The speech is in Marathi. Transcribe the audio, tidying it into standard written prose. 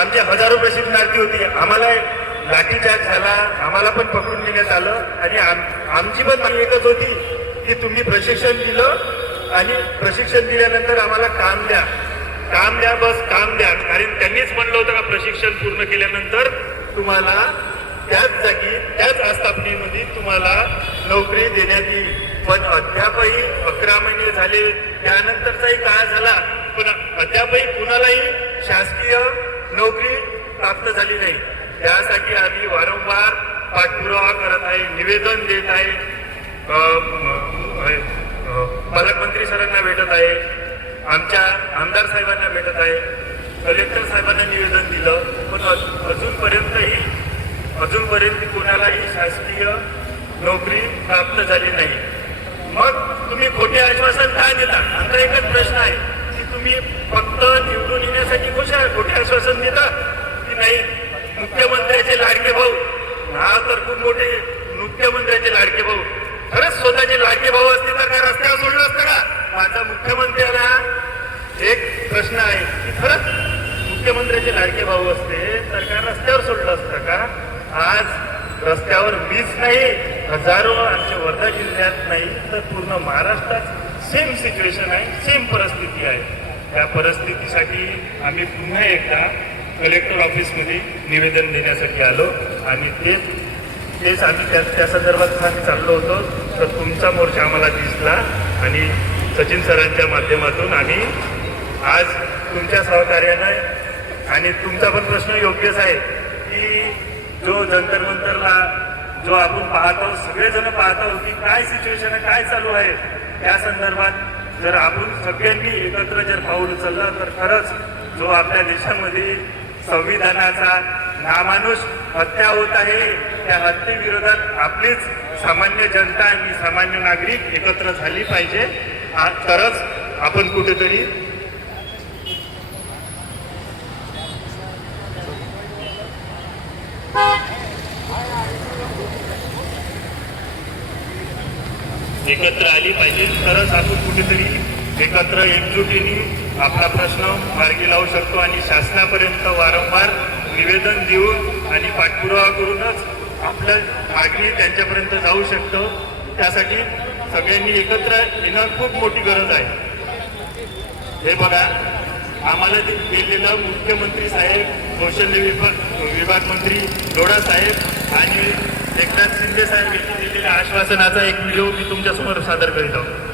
आमची हजारो प्रशिक्षणार्थी होती. आम्हाला लाठीचार्ज झाला, आम्हाला पण पकडून नेण्यात आलं आणि आमची पण मागणी एकच होती की तुम्ही प्रशिक्षण दिलं आणि प्रशिक्षण दिल्यानंतर आम्हाला काम द्या, काम द्या, बस काम द्या. कारण त्यांनीच म्हणलं होतं का प्रशिक्षण पूर्ण केल्यानंतर तुम्हाला त्याच जागी त्याच आस्थापनेमध्ये तुम्हाला नोकरी देण्यात येईल. पण अद्यापही 11 महिने झाले, त्यानंतरचाही काळ झाला, पण अद्यापही कुणालाही शासकीय नोकरी प्राप्त झाली नाही. त्यासाठी आम्ही वारंवार पाठपुरावा करत आहे, निवेदन देत आहे, पालकमंत्री सरांना भेटत आहे, आमच्या आमदार साहेबांना भेटत आहे, कलेक्टर साहेबांना निवेदन दिलं, पण अजूनपर्यंत कोणालाही शासकीय नोकरी प्राप्त झाली नाही. मग तुम्ही खोटे आश्वासन काय देता? आमचा एकच प्रश्न आहे की तुम्ही फक्त निवडून येण्यासाठी खोटे आश्वासन देता की नाही? मुख्यमंत्र्याचे लाडके भाऊ, हा तर खूप मोठे मुख्यमंत्र्याचे लाडके भाऊ, खरंच स्वतःचे लाडके भाऊ असते तर काय रस्त्यावर सोडलं असतं का? माझा मुख्यमंत्र्याला एक प्रश्न आहे की खरंच मुख्यमंत्र्याचे लाडके भाऊ असते तर काय रस्त्यावर सोडलं असतं का? आज रस्त्यावर मीच नाही, हजारो आमच्या वर्धा जिल्ह्यात नाही तर पूर्ण महाराष्ट्रात सेम सिच्युएशन आहे, सेम परिस्थिती आहे. त्या परिस्थितीसाठी आम्ही पुन्हा एकदा कलेक्टर ऑफिसमध्ये निवेदन देण्यासाठी आलो आणि तेच आम्ही त्या संदर्भात आम्ही चाललो होतो. तर तुमचा मोर्चा आम्हाला दिसला आणि सचिन सरांच्या माध्यमातून आम्ही आज तुमच्या सहकार्यानं, आणि तुमचा पण प्रश्न योग्यच आहे की जो जंतर मंतरला जो आपण पाहतो, सगळेजण पाहतो की काय सिच्युएशन आहे, काय चालू आहे, त्या संदर्भात जर आपण सगळ्यांनी एकत्र जर पाऊल उचललं तर खरंच जो आपल्या देशामध्ये संविधानाचा नामानुष हत्या होत आहे, त्या हत्येविरोधात आपलीच सामान्य जनता आणि सामान्य नागरिक एकत्र झाली पाहिजे. तरच आपण कुठेतरी एकत्र आली पाहिजे. तरच आपण कुठेतरी एकत्र एकजुटीने आपला प्रश्न मार्गी लावू शकतो आणि शासनापर्यंत वारंवार निवेदन देऊन आणि पाठपुरावा करूनच आपलं मागणी त्यांच्यापर्यंत जाऊ शकतो. त्यासाठी सगळ्यांनी एकत्र येणं खूप मोठी गरज आहे. हे बघा, आम्हाला ते गेलेलं मुख्यमंत्री साहेब, कौशल्य विभाग मंत्री लोढा साहेब आणि एकनाथ शिंदे साहेब यांनी दिलेल्या आश्वासनाचा एक व्हिडिओ मी तुमच्यासमोर सादर करीत आहोत.